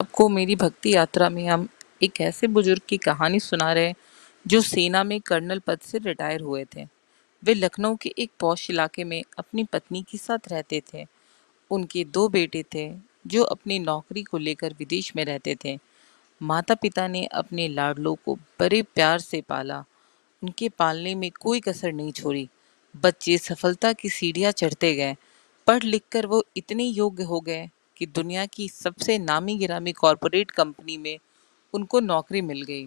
आपको मेरी भक्ति यात्रा में हम एक ऐसे बुजुर्ग की कहानी सुना रहे हैं जो सेना में कर्नल पद से रिटायर हुए थे। वे लखनऊ के एक पॉश इलाके में अपनी पत्नी के साथ रहते थे। उनके दो बेटे थे जो अपनी नौकरी को लेकर विदेश में रहते थे। माता पिता ने अपने लाडलों को बड़े प्यार से पाला। उनके पालने में कोई कसर नहीं छोड़ी। बच्चे सफलता की सीढ़ियां चढ़ते गए। पढ़ लिख कर वो इतने योग्य हो गए कि दुनिया की सबसे नामी गिरामी कॉरपोरेट कंपनी में उनको नौकरी मिल गई।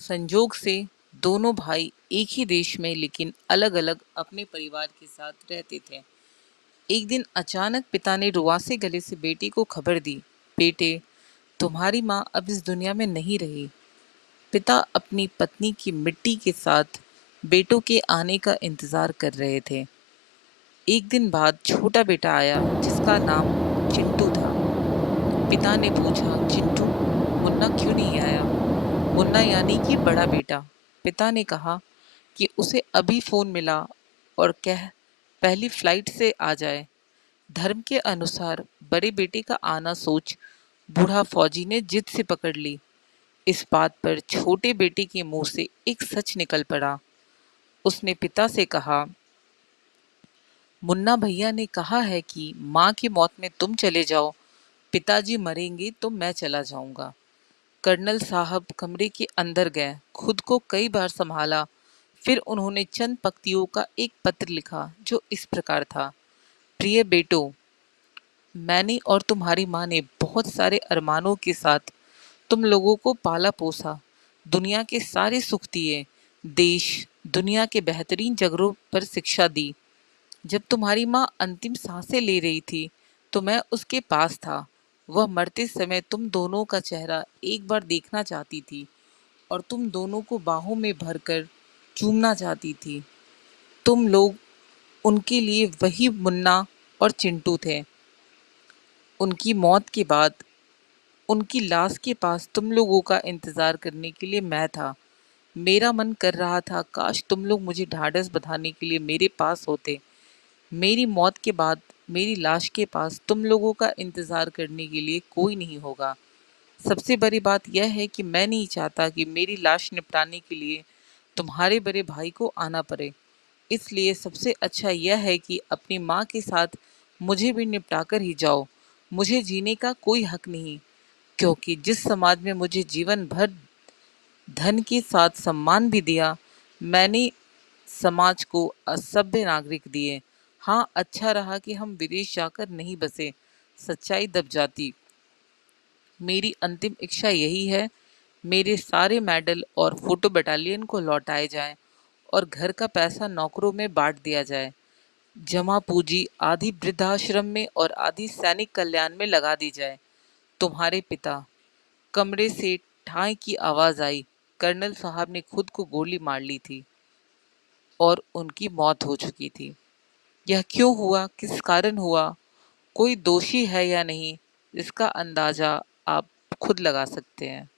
संजोग से दोनों भाई एक ही देश में लेकिन अलग अलग अपने परिवार के साथ रहते थे। एक दिन अचानक पिता ने रुआसे गले से बेटी को खबर दी, बेटे, तुम्हारी माँ अब इस दुनिया में नहीं रही। पिता अपनी पत्नी की मिट्टी के साथ बेटों के आने का इंतजार कर रहे थे। एक दिन बाद छोटा बेटा आया जिसका नाम चिंटू था। पिता ने पूछा, चिंटू, मुन्ना क्यों नहीं आया? मुन्ना यानी कि बड़ा बेटा। पिता ने कहा कि उसे अभी फोन मिला और कह पहली फ्लाइट से आ जाए। धर्म के अनुसार बड़े बेटे का आना सोच बूढ़ा फौजी ने जिद से पकड़ ली। इस बात पर छोटे बेटे के मुंह से एक सच निकल पड़ा। उसने पिता से कहा, मुन्ना भैया ने कहा है कि माँ की मौत में तुम चले जाओ, पिताजी मरेंगे तो मैं चला जाऊंगा। कर्नल साहब कमरे के अंदर गए, खुद को कई बार संभाला, फिर उन्होंने चंद पंक्तियों का एक पत्र लिखा जो इस प्रकार था। प्रिय बेटो, मैंने और तुम्हारी माँ ने बहुत सारे अरमानों के साथ तुम लोगों को पाला पोसा, दुनिया के सारे सुख दिए, देश दुनिया के बेहतरीन जगहों पर शिक्षा दी। जब तुम्हारी माँ अंतिम सांसें ले रही थी तो मैं उसके पास था। वह मरते समय तुम दोनों का चेहरा एक बार देखना चाहती थी और तुम दोनों को बाहों में भरकर चूमना चाहती थी। तुम लोग उनके लिए वही मुन्ना और चिंटू थे। उनकी मौत के बाद उनकी लाश के पास तुम लोगों का इंतजार करने के लिए मैं था। मेरा मन कर रहा था काश तुम लोग मुझे ढाढ़स बंधाने के लिए मेरे पास होते। मेरी मौत के बाद मेरी लाश के पास तुम लोगों का इंतजार करने के लिए कोई नहीं होगा। सबसे बड़ी बात यह है कि मैं नहीं चाहता कि मेरी लाश निपटाने के लिए तुम्हारे बड़े भाई को आना पड़े। इसलिए सबसे अच्छा यह है कि अपनी माँ के साथ मुझे भी निपटा कर ही जाओ। मुझे जीने का कोई हक नहीं, क्योंकि जिस समाज में मुझे जीवन भर धन के साथ सम्मान भी दिया, मैंने समाज को असभ्य नागरिक दिए। हाँ, अच्छा रहा कि हम विदेश जाकर नहीं बसे, सच्चाई दब जाती। मेरी अंतिम इच्छा यही है, मेरे सारे मेडल और फोटो बटालियन को लौटाए जाएं और घर का पैसा नौकरों में बांट दिया जाए। जमा पूंजी आधी वृद्धाश्रम में और आधी सैनिक कल्याण में लगा दी जाए। तुम्हारे पिता। कमरे से ठाई की आवाज आई। कर्नल साहब ने खुद को गोली मार ली थी और उनकी मौत हो चुकी थी। यह क्यों हुआ, किस कारण हुआ, कोई दोषी है या नहीं, इसका अंदाजा आप खुद लगा सकते हैं।